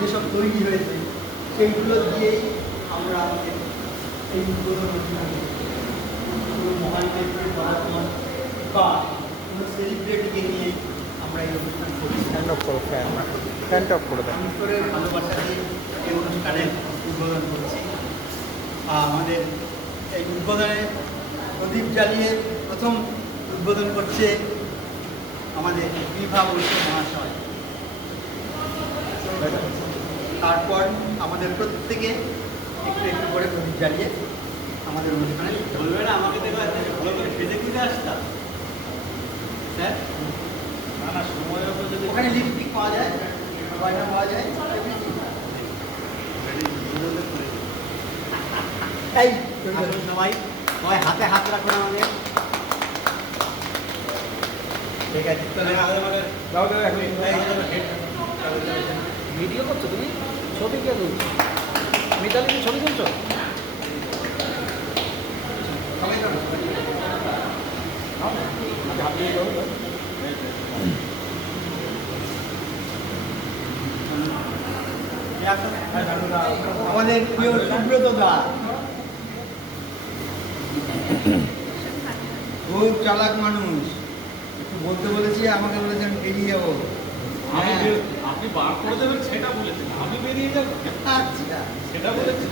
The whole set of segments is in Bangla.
যেসব তৈরি হয়েছে সেইগুলো দিয়েই আমরা আমাদের এই উদ্বোধন অনুষ্ঠানে কোনো মহান ব্যক্তির পদার্পণ বা কোনো সেলিব্রিটিকে নিয়ে আমরা এই অনুষ্ঠান করি। ফ্যানটা অফ করে দেন। ঈশ্বরের ভালোবাসা দিয়ে এই অনুষ্ঠানের উদ্বোধন করছি। আমাদের এই উদ্বোধনে প্রদীপ জ্বালিয়ে প্রথম উদ্বোধন করছে আমাদের বিভা বৈশ্য মহাশয়। তারপর আমাদের প্রত্যেকে একটু একটু করে প্রদীপ জ্বালিয়ে আমাদের অনুষ্ঠানে বলবে না আমাকে দেখো ভালো করে সেজে কিনে আসতাম স্যার। না না সময় যদি ওখানে লিপস্টিক পাওয়া যায়, গয়না পাওয়া যায়। এই সবাই সবাই হাতে হাত রাখুন আমাদের। ঠিক আছে, ভিডিও করছো তুমি? ছবি কে তুলছো? মিতালি কি ছবি তুলছো? আমাদের প্রিয় সুব্রত দা খুব চালাক মানুষ। একটু বলতে বলেছি, আমাকে বলেছেন বেরিয়ে যাবো। আপনি বার করে দেবেন সেটা বলেছেন, আমি বেরিয়ে যাবো আচ্ছা, সেটা বলেছি।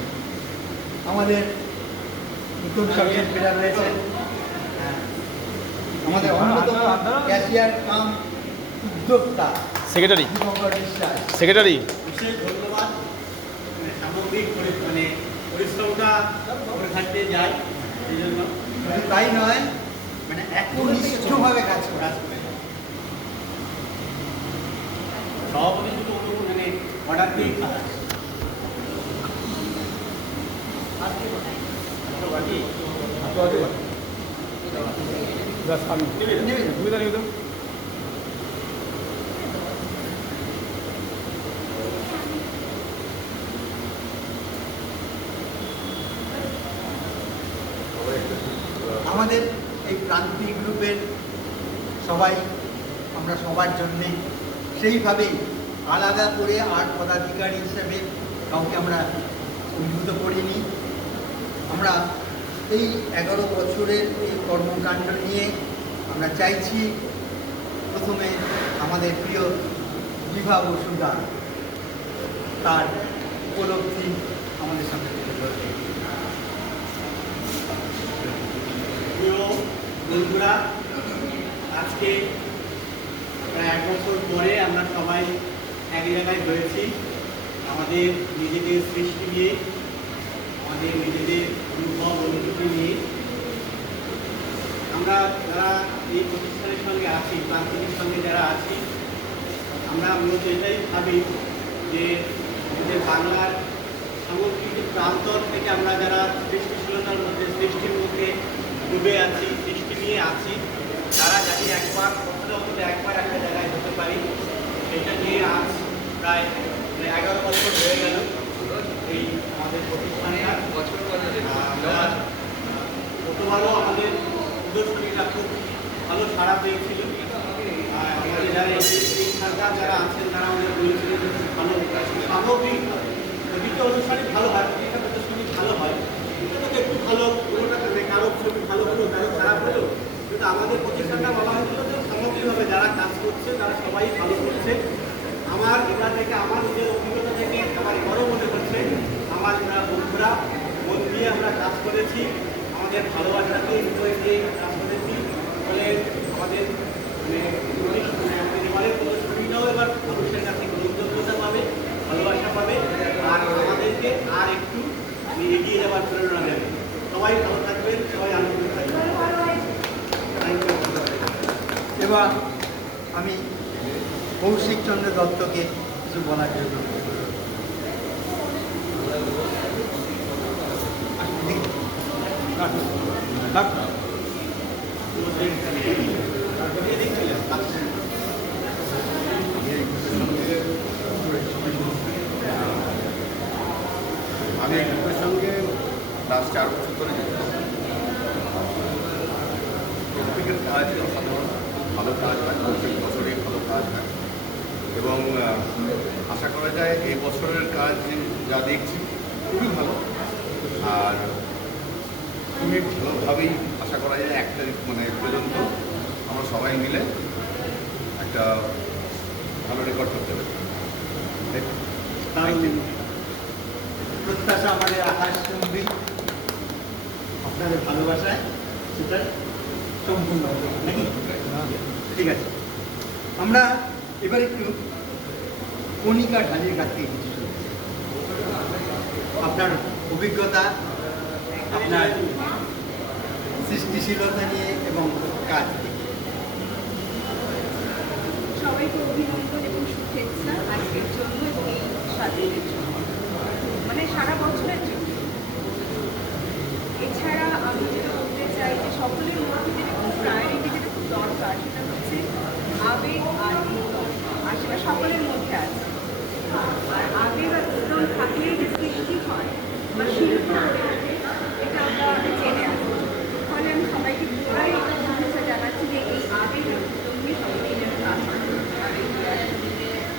আমাদের নতুন সাবজেক্ট বেরা রয়েছে। আমাদের অন্যতম ক্যাশিয়ার কাম উদ্যোক্তা সেক্রেটারি দীপঙ্কর বিশ্বাস। সেক্রেটারি বিশেষ ধন্যবাদ। সামগ্রিক মানে পরিশ্রমটা করে থাকতে যায় সেই জন্য শুধু তাই নয়, মানে একনিষ্ঠভাবে কাজ করা। সভাপতি শুধু মানে অর্ডার দিয়েই খাওয়া। আমাদের এই প্রান্তিক গ্রুপের সবাই, আমরা সবার জন্যে সেইভাবেই আলাদা করে আর্ট পদাধিকারী হিসেবে কাউকে আমরা উদ্ভূত করিনি। আমরা এই 11 বছরের এই কর্মকাণ্ড নিয়ে আমরা চাইছি প্রথমে আমাদের প্রিয় বিভা বসুদা তার উপলব্ধি আমাদের সামনে তুলে ধরবে। প্রিয় বন্ধুরা, আজকে প্রায় 1 বছর পরে আমরা সবাই এক জায়গায় হয়েছি আমাদের নিজেদের সৃষ্টি নিয়ে, আমাদের নিজেদের অনুভব অনুভূতি নিয়ে। আমরা যারা এই প্রতিষ্ঠানের সঙ্গে আছি, প্রান্তিকের সঙ্গে যারা আছি, আমরা মূলত এটাই ভাবি যে আমাদের বাংলার সামগ্রিক প্রান্তর থেকে আমরা যারা সৃষ্টিশীলতার মধ্যে, সৃষ্টির মধ্যে ডুবে আছি, সৃষ্টি নিয়ে আছি, তারা জানি একবার একবার একটা জায়গায় হতে পারি, সেটা নিয়ে আজ প্রায় 11 বছর হয়ে গেল এই আমাদের প্রতিষ্ঠানটা। গতবারও আমাদের প্রদর্শনীরা খুব ভালো সাড়া পেয়েছিল। আমাদের যারা এই সরকার যারা আছেন তারা আমাদের বলেছিলেন ভালো সামগ্রিক দ্বিতীয় অনুষ্ঠানে ভালো হয়, একটা প্রদর্শনী ভালো হয়, এটা তো একটু ভালো কোনোটাতে কারো ছবি ভালো হলো, কারো খারাপ হলো, কিন্তু আমাদের প্রতিষ্ঠানটা বলা হয়েছিল যে সামগ্রিকভাবে যারা কাজ করছে তারা সবাই ভালো করছে। আমার এটা থেকে, আমার নিজের অভিজ্ঞতা থেকে আমার বড় মনে হচ্ছে আমার যারা বন্ধুরা মন দিয়ে আমরা কাজ করেছি, আমাদের ভালোবাসাকে হৃদয় দিয়ে কাজ করেছি, ফলে আমাদের এবারের প্রদর্শনীটাও এবার মানুষের কাছে গ্রহণযোগ্যতা পাবে, ভালোবাসা পাবে, আর আমাদেরকে আর একটু এগিয়ে যাওয়ার প্রেরণা দেবে। সবাই ভালো থাকবেন, সবাই আনন্দ থাকবেন। এবার আমি কৌশিক চন্দ্র দত্তকে কিছু বলার জন্য আমি এই গ্রুপের সঙ্গে লাস্ট 4 বছর ধরে যুক্ত। প্রত্যেকের কাজ অসাধারণ, ভালো কাজ হয়, প্রত্যেক বছরে ভালো কাজ হয় এবং আশা করা যায় এই বছরের কাজ যা দেখছি খুবই ভালো, আর খুবই ভালোভাবেই আশা করা যায় 1 তারিখ মানে পর্যন্ত আমরা সবাই মিলে একটা ভালো রেকর্ড করতে পারি। দারুণ প্রত্যাশা আমাদের আকাশচুম্বী, আপনাদের ভালোবাসায় সেটা সম্পূর্ণ হবে নাকি? ঠিক আছে, আমরা এবার একটু কণিকা ঢালির কাছ থেকে কিছু শুনবো। আপনার অভিজ্ঞতা, আপনার সৃষ্টিশীলতা নিয়ে এবং কাজ নিয়ে। সবাইকে অভিনন্দন এবং শুভেচ্ছা আজকের জন্য এবং এই স্বাধীনের জন্য, মানে সারা বছরের জন্য। এছাড়া আমি যেটা বলতে চাই যে সকলের মধ্যে যেটা খুব প্রায়োরিটি, যেটা খুব দরকার, সেটা হচ্ছে আবেগ আর উদ্যম, আর সেটা সকলের মধ্যে আছে। আর আবেগ আর উদ্যম থাকলেই যে সৃষ্টি হয় বা শিল্প গড়ে ওঠে, এটা আমরা জেনে আসি। ফলে আমি সবাইকে পুরাই শুভেচ্ছা জানাচ্ছি যে এই আবেগ আর উদ্যম নিয়ে সবাই যেন কাজ করে। আর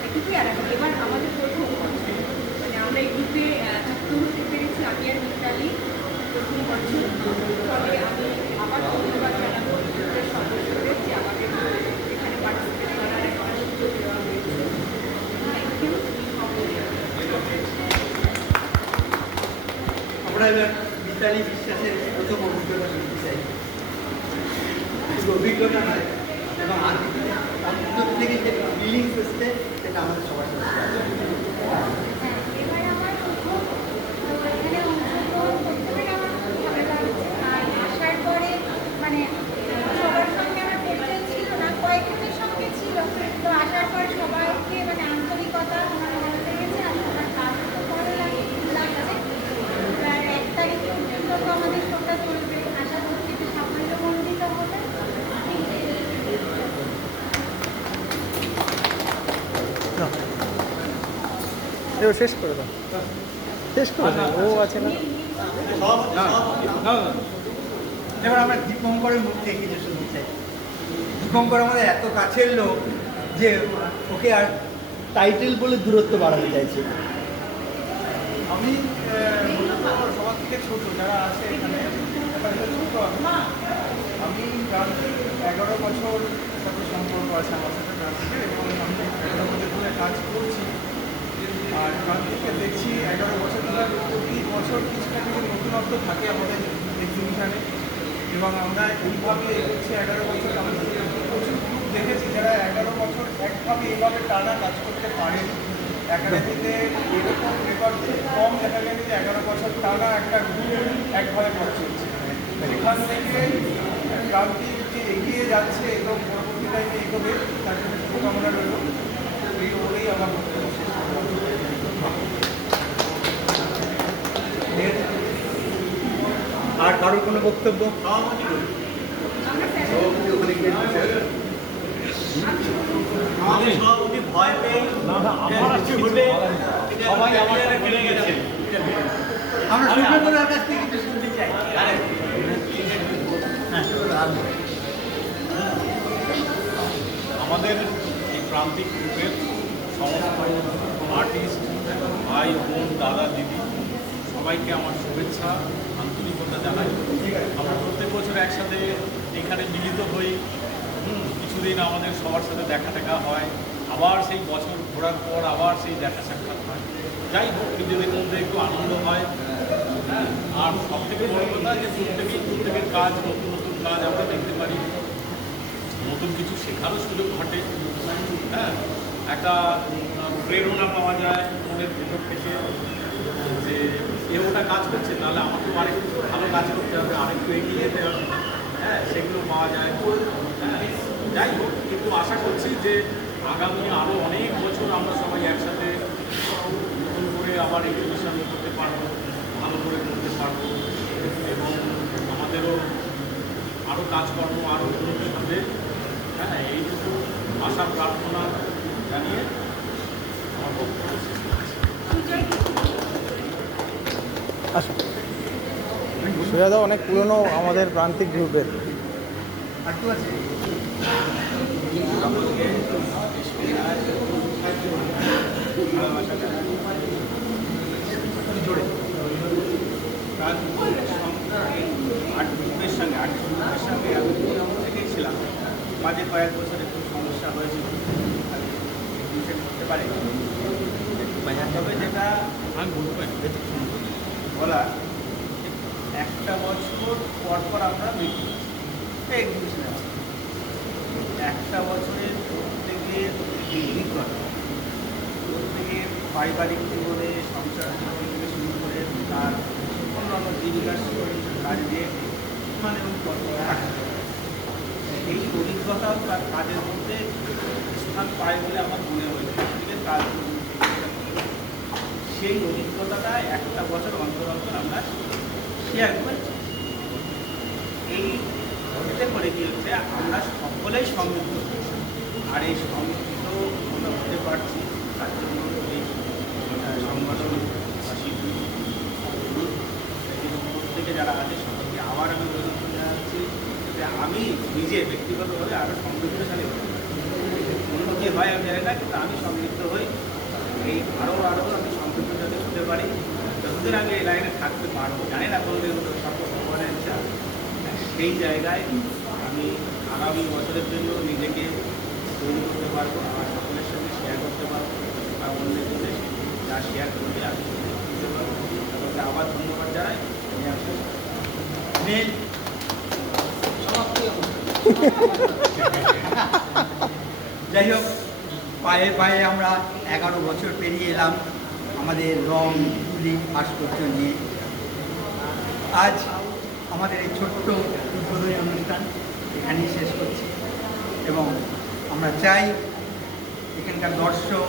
এটুকুই। আর এবার আমাদের প্রথম বছর, মানে আমরা এই গ্রুপে যুক্ত হতে পেরেছি আমি আর মিতালি প্রথম বছর। ফলে আমি আবার ধন্যবাদ জানাবো গ্রুপের সদস্যদের যে আমাদের এখানে পার্টিসিপেট করার একটা সুযোগ দেওয়া হয়েছে। Thank you. আমরা এবার মিতালি বিশ্বাসের প্রথম অভিজ্ঞতা শুনতে চাই। শুধু অভিজ্ঞতা নয়, এবং অন্তর থেকে যে ফিলিংস এসছে সেটা আমাদের সবার সাথে share করতে হবে। এবার আমার প্রথম এখানে অংশগ্রহণ করতে পেরে আমার খুব ভালো লাগছে। আর আসার পরে মানে সবার সঙ্গে আমার পরিচয় ছিল না, কয়েকজনের সঙ্গে ছিল। তো আসার পর সবাইকে মানে আন্তরিকতা আমার ভালো লেগেছে, আর সবার কাজ খুব ভালো লাগছে। আর 1 তারিখ পর্যন্ত তো আমাদের শোটা চলবে, আশা করছি যে সাফল্যমণ্ডিত হবে। এবার শেষ করে দাও, শেষ করে দাও, ও আছে না। এবার আমরা দীপঙ্করের মুখ থেকে কিছু শুনতে চাই। দীপঙ্কর আমাদের এত কাছের লোক যে ওকে আর টাইটেল বলে দূরত্ব বাড়াতে চাইছি না। আমি সবার থেকে ছোট যারা আছে এখানে, ছোট আমি প্রান্তিক 11 বছর সাথে সম্পর্ক আছে আমার সাথে প্রান্তিকের, এবং আমি 11 বছর ধরে কাজ করছি। আর প্রান্তিককে দেখছি 11 বছর ধরে প্রতি বছর কিছু না কিছু নতুনত্ব থাকে আমাদের এক্সিবিশনে, এবং আমরা এইভাবে এগোচ্ছি 11 বছর। আমি প্রচুর গ্রুপ দেখেছি যারা 11 বছর একভাবে এইভাবে টানা কাজ করতে পারে। একাডেমিতে এরকম রেকর্ড খুব কম দেখা গেছে যে 11 বছর টানা একটা গ্রুপ একভাবে কাজ চলছে। সেখান থেকে প্রান্তিক যে এগিয়ে যাচ্ছে এবং পরবর্তী টাইমে এগোবে, তার জন্য শুভকামনা রইল। এই বলেই আমার বক্তব্য শেষ করব। আর কারোর কোনো বক্তব্য? আমাদের সভাপতি ভয় পেয়ে সবাই আমার ফিরে গেছে। আমরা সুব্রতদার কাছ থেকে কিছু শুনতে চাই। আমাদের এই প্রান্তিক গ্রুপের সমস্ত আর্টিস্ট ভাই বোন দাদা দিদি সবাইকে আমার শুভেচ্ছা আন্তরিকতা জানাই। আমরা প্রত্যেক বছর একসাথে এখানে মিলিত হই, কিছুদিন আমাদের সবার সাথে দেখা হয়, আবার সেই বছর ঘোরার পর আবার সেই দেখা সাক্ষাৎ হয়। যাই হোক, নিজেদের মধ্যে একটু আনন্দ হয়। হ্যাঁ, আর সব থেকে বড় কথা যে প্রত্যেকের কাজ, নতুন নতুন কাজ আমরা দেখতে পারি, নতুন কিছু শেখারও সুযোগ ঘটে। হ্যাঁ, একটা প্রেরণা পাওয়া যায় মনের ভেতর থেকে যে এ ওটা কাজ করছে, তাহলে আমাকেও আরেকটু ভালো কাজ করতে হবে, আরেকটু এগিয়ে যেতে হবে। হ্যাঁ, সেগুলো পাওয়া যায়। হ্যাঁ, যাই হোক, কিন্তু আশা করছি যে আগামী আরও অনেক বছর আমরা সবাই একসাথে নতুন করে আবার এক্সিবিশন করতে পারবো, ভালো করে করতে পারবো, এবং আমাদেরও আরও কাজকর্ম আরও উন্নতি হবে। হ্যাঁ, এইটুকু আশা প্রার্থনা জানিয়ে আমার বক্তব্য শেষ করছি। আসো, সুজাদা অনেক পুরনো আমাদের প্রান্তিক গ্রুপের। আর কি আছে? ভালোবাসাটা জোরে তার গ্রুপের সঙ্গে আমি থেকেই ছিলাম। মাঝে কয়েক বছর একটু সমস্যা হয়েছিল, করতে পারে। তবে যেটা আমি বলবো বলা, একটা বছর পর পর আমরা মিট এক্সিবিশনে একটা বছরের প্রত্যেকের প্রত্যেকের পারিবারিক জীবনে, সংসার জীবন থেকে শুরু করে তার অন্যান্য জীবিকার কাজ দিয়ে মানে এই অভিজ্ঞতাও তার কাজের মধ্যে স্থান পায় বলে আমার মনে হয়েছে। কাজ সেই অভিজ্ঞতাটা একটা বছর অন্তর অন্তর আমরা শেয়ার করেছি। এই এতে করে কি হচ্ছে, আমরা সকলেই সমৃদ্ধ, আর এই সমৃদ্ধ আমরা হতে পারছি তার জন্য এই সংগঠন প্রত্যেকে যারা আছে সকলকে আবার আমি অভিনন্দন জানাচ্ছি যে আমি নিজে ব্যক্তিগতভাবে আরও সমৃদ্ধশালী হই। অন্য কি হয় আমি জানি না, কিন্তু আমি সমৃদ্ধ হই, এই আরও আমি সমৃদ্ধ যাতে হতে পারি, যতদিন আমি এই লাইনে থাকতে পারবো, জানি না কোনোদিন সফল হওয়ার ইচ্ছা। সেই জায়গায় আমি আগামী বছরের জন্য নিজেকে তৈরি করতে পারবো, আমার সকলের সঙ্গে শেয়ার করতে পারবো, আর অন্যের জন্য যা শেয়ার করবে আমি দিতে পারবো। তাদেরকে আবার ধন্যবাদ জানাই। যাই হোক, পায়ে পায়ে আমরা 11 বছর পেরিয়ে এলাম আমাদের রং তুলি ভাস্কর্য নিয়ে। আজ আমাদের এই ছোট্ট উদ্বোধনী অনুষ্ঠান এখানেই শেষ করছি, এবং আমরা চাই এখানকার দর্শক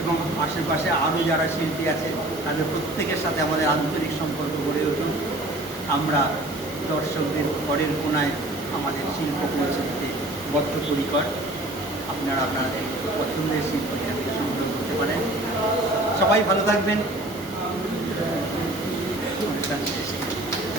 এবং আশেপাশে আরও যারা শিল্পী আছে তাদের প্রত্যেকের সাথে আমাদের আন্তরিক সম্পর্ক গড়ে উঠুন। আমরা দর্শকদের ঘরের কোনায় আমাদের শিল্প পৌঁছে দিতে বদ্ধপরিকর। আপনারা আপনাদের পছন্দের শিল্পকে আমাদের সংগ্রহ করতে পারেন। সবাই ভালো থাকবেন। অনুষ্ঠান শেষ।